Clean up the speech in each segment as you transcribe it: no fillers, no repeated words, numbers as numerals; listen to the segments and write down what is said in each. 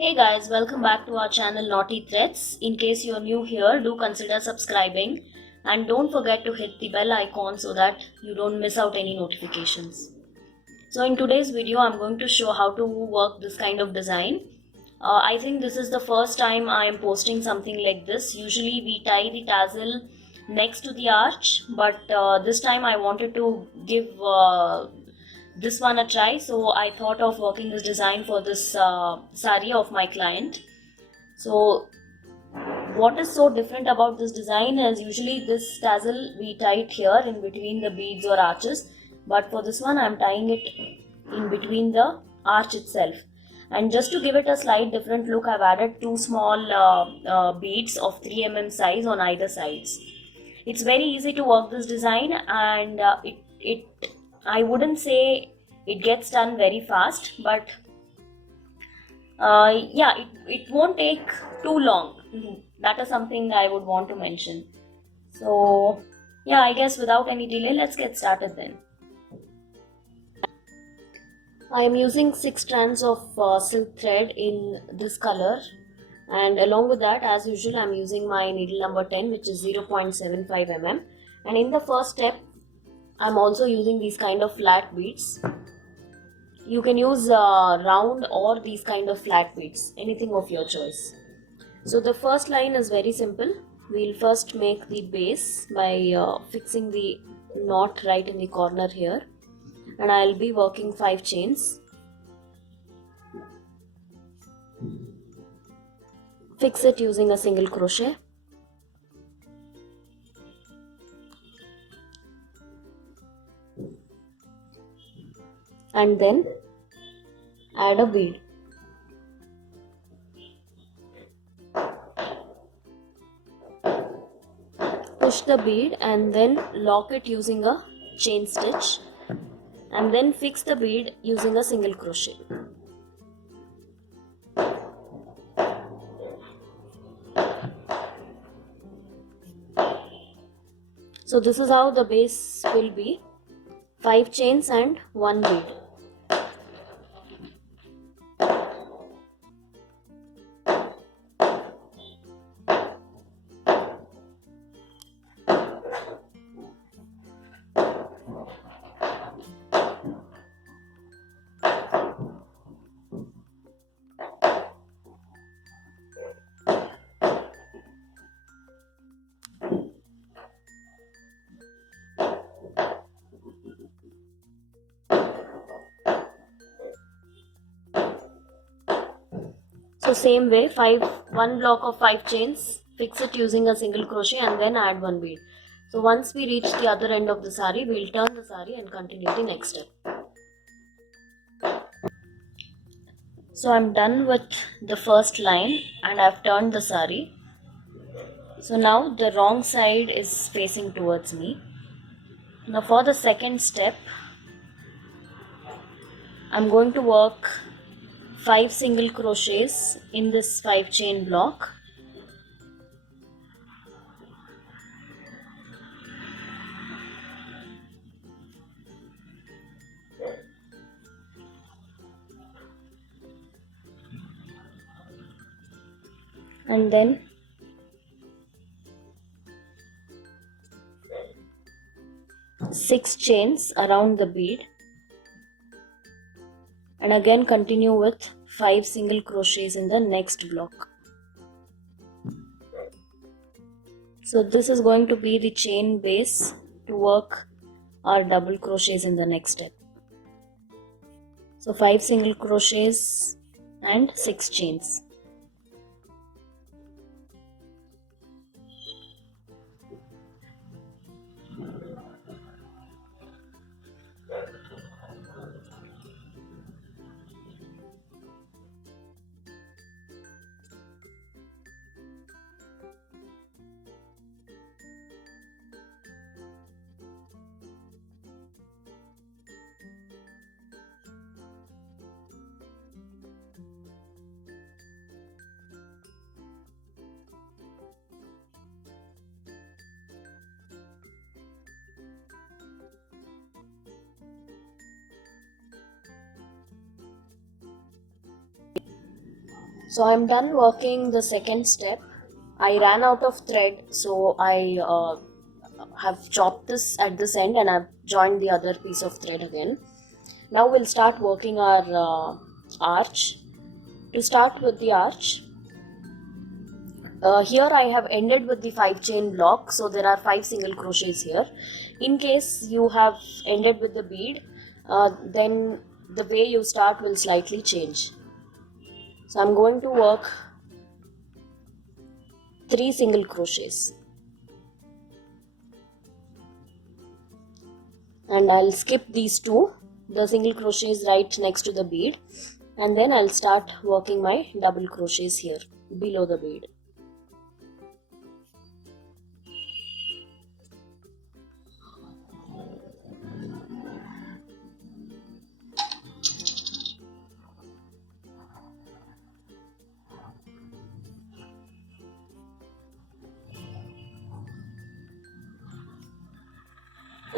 Hey guys, welcome back to our channel Naughty Threads. In case you're new here, do consider subscribing and don't forget to hit the bell icon so that you don't miss out any notifications. So in today's video, I'm going to show how to work this kind of design. I think this is the first time I am posting something like this. Usually we tie the tassel next to the arch, but this time I wanted to give this one a try, so I thought of working this design for this sari of my client. So what is so different about this design is usually this tassel we tie it here in between the beads or arches, but for this one I'm tying it in between the arch itself. And just to give it a slight different look, I've added two small beads of 3 mm size on either sides. It's very easy to work this design, and I wouldn't say it gets done very fast, but yeah, it won't take too long. That is something I would want to mention. So yeah, I guess without any delay, let's get started then. I am using 6 strands of silk thread in this color, and along with that, as usual, I am using my needle number 10, which is 0.75 mm. And in the first step, I am also using these kind of flat beads. You can use round or these kind of flat beads, anything of your choice. So the first line is very simple. We'll first make the base by fixing the knot right in the corner here, and I'll be working 5 chains. Fix it using a single crochet. And then add a bead. Push the bead and then lock it using a chain stitch, and then fix the bead using a single crochet. So this is how the base will be: 5 chains and 1 bead. So same way, one block of 5 chains, fix it using a single crochet and then add 1 bead. So once we reach the other end of the sari, we'll turn the sari and continue the next step. So I'm done with the first line and I've turned the sari. So now the wrong side is facing towards me. Now for the second step, I'm going to work 5 single crochets in this 5 chain block. And then six chains around the bead, and again continue with 5 single crochets in the next block. So this is going to be the chain base to work our double crochets in the next step. So 5 single crochets and 6 chains. So I'm done working the second step. I ran out of thread, so I have chopped this at this end and I've joined the other piece of thread again. Now we'll start working our arch. To start with the arch, here I have ended with the 5 chain block, so there are 5 single crochets here. In case you have ended with the bead, then the way you start will slightly change. So I'm going to work 3 single crochets and I'll skip these 2, the single crochets right next to the bead, and then I'll start working my double crochets here below the bead.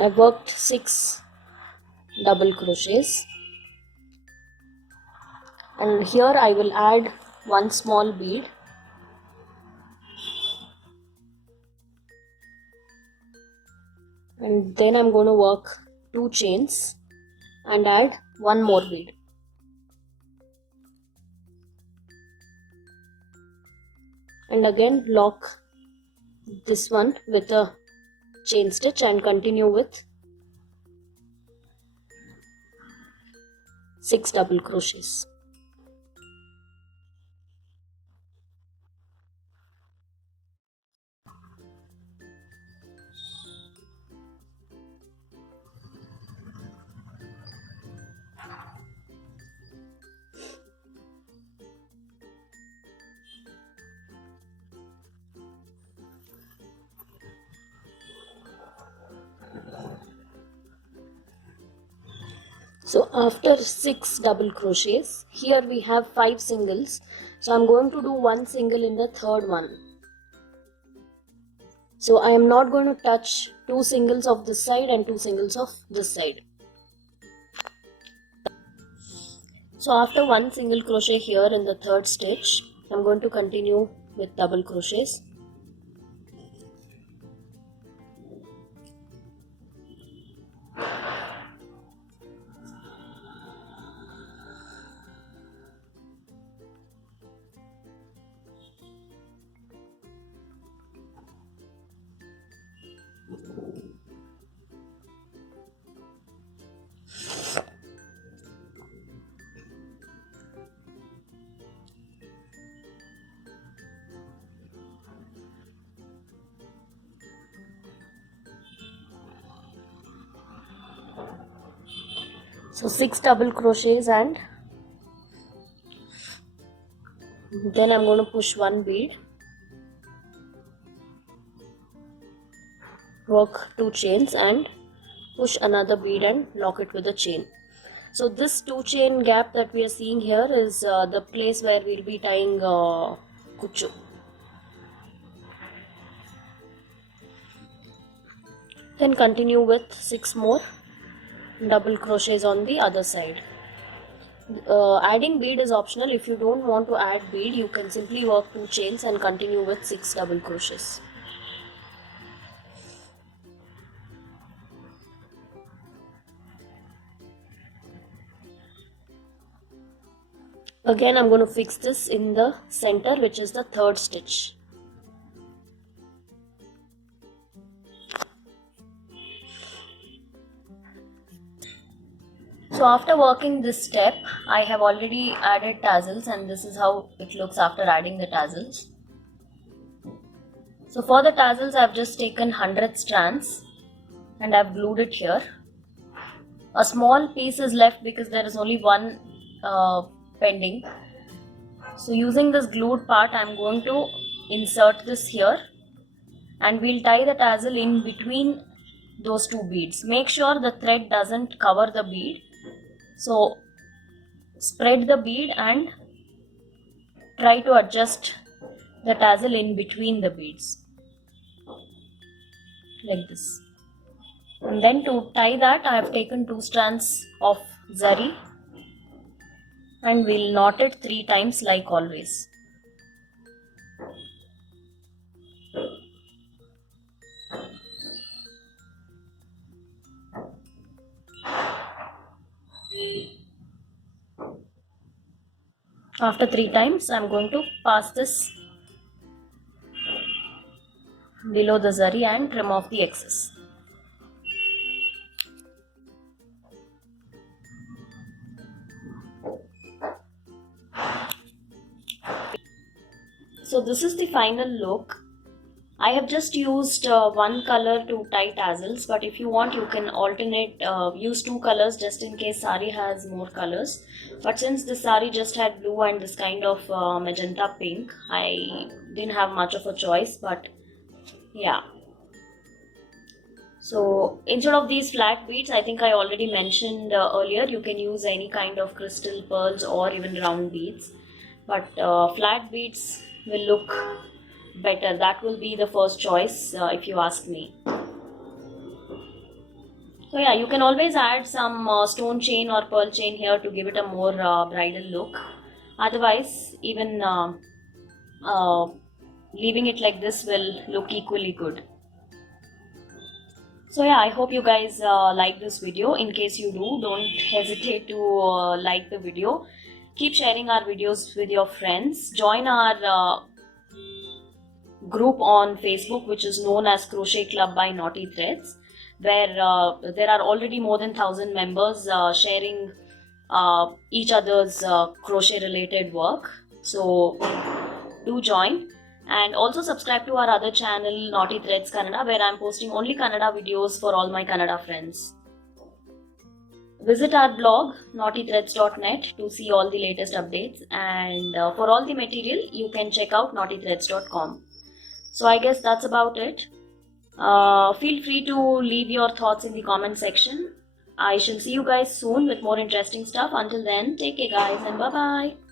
I've worked 6 double crochets and here I will add 1 small bead and then I'm going to work 2 chains and add 1 more bead. And again lock this one with a chain stitch and continue with 6 double crochets. So after 6 double crochets, here we have 5 singles. So I'm going to do 1 single in the third one. So I am not going to touch 2 singles of this side and 2 singles of this side. So after 1 single crochet here in the third stitch, I'm going to continue with double crochets. So 6 double crochets and then I'm going to push 1 bead, work 2 chains and push another bead and lock it with a chain. So this 2 chain gap that we are seeing here is the place where we'll be tying Kuchu. Then continue with 6 more double crochets on the other side. Adding bead is optional. If you don't want to add bead, you can simply work 2 chains and continue with 6 double crochets. Again I'm going to fix this in the center, which is the third stitch. So after working this step, I have already added tassels and this is how it looks after adding the tassels. So for the tassels I have just taken 100 strands and I have glued it here. A small piece is left because there is only one pending. So using this glued part I am going to insert this here and we'll tie the tassel in between those 2 beads. Make sure the thread doesn't cover the bead. So spread the bead and try to adjust the tassel in between the beads like this. And then to tie that I have taken 2 strands of Saree and we'll knot it 3 times like always. After 3 times, I'm going to pass this below the zari and trim off the excess. So this is the final look. I have just used one color to tie tassels, but if you want you can alternate, use 2 colors just in case sari has more colors. But since this sari just had blue and this kind of magenta pink, I didn't have much of a choice, but yeah. So instead of these flat beads, I think I already mentioned earlier, you can use any kind of crystal pearls or even round beads. But flat beads will look better. That will be the first choice if you ask me. So yeah, you can always add some stone chain or pearl chain here to give it a more bridal look. Otherwise, even leaving it like this will look equally good. So yeah, I hope you guys like this video. In case you do, don't hesitate to like the video. Keep sharing our videos with your friends. Join our group on Facebook, which is known as Crochet Club by Naughty Threads, where there are already more than 1,000 members sharing each other's crochet related work. So do join, and also subscribe to our other channel, Naughty Threads Kannada, where I am posting only Kannada videos for all my Kannada friends. Visit our blog naughtythreads.net to see all the latest updates, and for all the material you can check out naughtythreads.com. So I guess that's about it. Feel free to leave your thoughts in the comment section. I shall see you guys soon with more interesting stuff. Until then, take care guys, and bye bye.